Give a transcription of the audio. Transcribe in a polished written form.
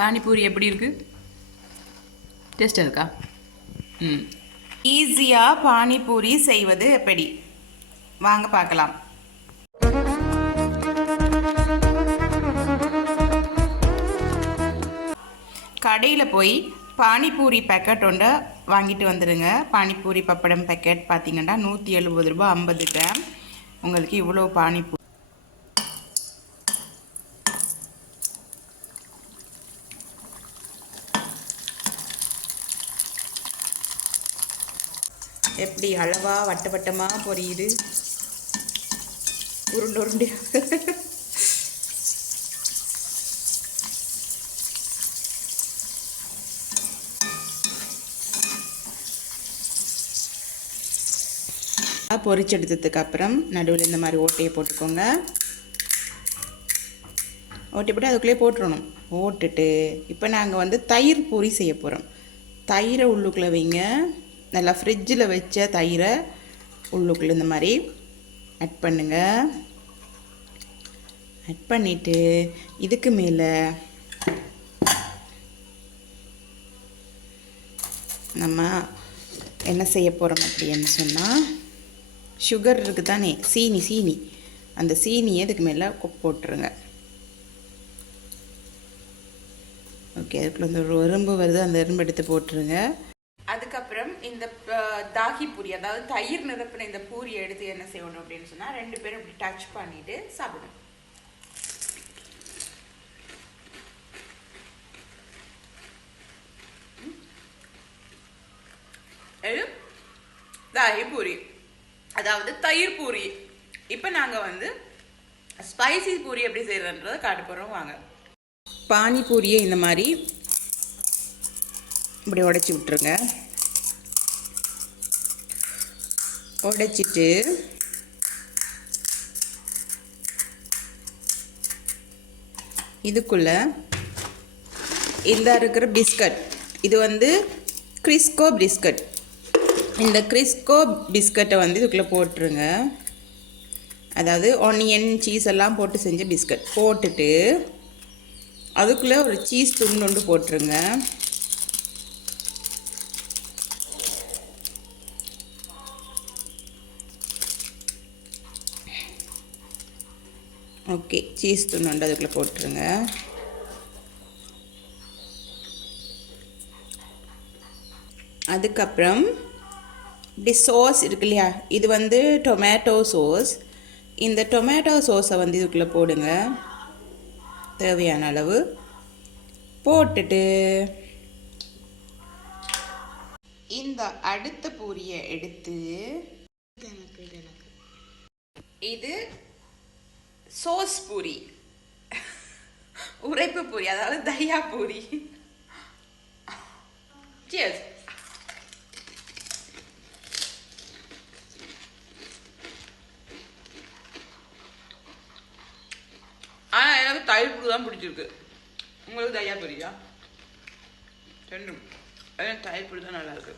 பானிபூரி எப்படி இருக்குது? டேஸ்ட்டாக இருக்கா? ஈஸியாக பானிபூரி செய்வது எப்படி? வாங்க பார்க்கலாம். கடையில் போய் பானிபூரி பேக்கெட் ஒன்றை வாங்கிட்டு வந்துடுங்க. பானிபூரி பப்படம் பேக்கெட் பார்த்தீங்கன்னா 170 ரூபா 50 கிராம். உங்களுக்கு இவ்வளோ பானிபூரி எப்படி அளவா வட்ட வட்டமாக பொரியுது, உருண்டை உருண்டை. பொரிச்செடுத்ததுக்கு அப்புறம் நடுவில் இந்த மாதிரி ஓட்டையை போட்டுக்கோங்க. ஓட்டி போட்டு அதுக்குள்ளேயே போட்டுடணும். போட்டுட்டு இப்போ நாங்கள் தயிர் பூரி செய்ய போகிறோம். தயிரை உள்ளுக்குள்ளே வைங்க. நல்லா ஃப்ரிட்ஜில் வச்ச தயிரை உள்ளுக்குள்ளே இந்த மாதிரி ஆட் பண்ணுங்கள். ஆட் பண்ணிவிட்டு இதுக்கு மேலே நம்ம என்ன செய்ய போகிறோம் அப்படின்னு சொன்னால், சுகர் இருக்குது தானே, சீனி அந்த சீனியை இதுக்கு மேலே போட்டுருங்க. ஓகே, அதுக்குள்ள ஒரு எறும்பு வருது, அந்த எறும்பு எடுத்து போட்டுருங்க. அதுக்கப்புறம் இந்த தாகி பூரி, அதாவது தயிர் நிரப்பின இந்த பூரியை எடுத்து என்ன செய்யணும் அப்படின்னு சொன்னால், 2 பேரும் இப்படி டச் பண்ணிட்டு சாப்பிடணும். தாகி பூரி, அதாவது தயிர் பூரி. இப்போ நாங்கள் ஸ்பைசி பூரி எப்படி செய்யறதுன்றதை காட்ட போகிறோம். வாங்க. பானிபூரியை இந்த மாதிரி இப்படி உடைச்சி விட்டுருங்க. உடைச்சிட்டு இதுக்குள்ள இந்த இருக்கிற பிஸ்கட், இது கிறிஸ்கோ பிஸ்கட். இந்த கிறிஸ்கோ பிஸ்கட்டை இதுக்குள்ளே போட்டுருங்க. அதாவது ஆனியன் சீஸ் எல்லாம் போட்டு செஞ்ச பிஸ்கட் போட்டுட்டு அதுக்குள்ளே ஒரு சீஸ் துண்டு போட்டுருங்க. ஓகே, சீஸ் துண்டு அதுக்குள்ளே போட்டுருங்க. அதுக்கப்புறம் இப்படி சோஸ் இருக்கு இல்லையா, இது டொமேட்டோ சோஸ். இந்த டொமேட்டோ சோஸை இதுக்குள்ளே போடுங்க. தேவையான அளவு போட்டுட்டு இந்த அடுத்த பூரியை எடுத்து, இது சோஸ் பூரி, உரைப்பு பூரி, அதாவது தயா பூரி. Cheers. ஆனால் எனக்கு தயிர் பூரி தான் பிடிச்சிருக்கு. உங்களுக்கு தயா பூரியா? ரெண்டும். தயிர் பூரி தான் நல்லா இருக்கு.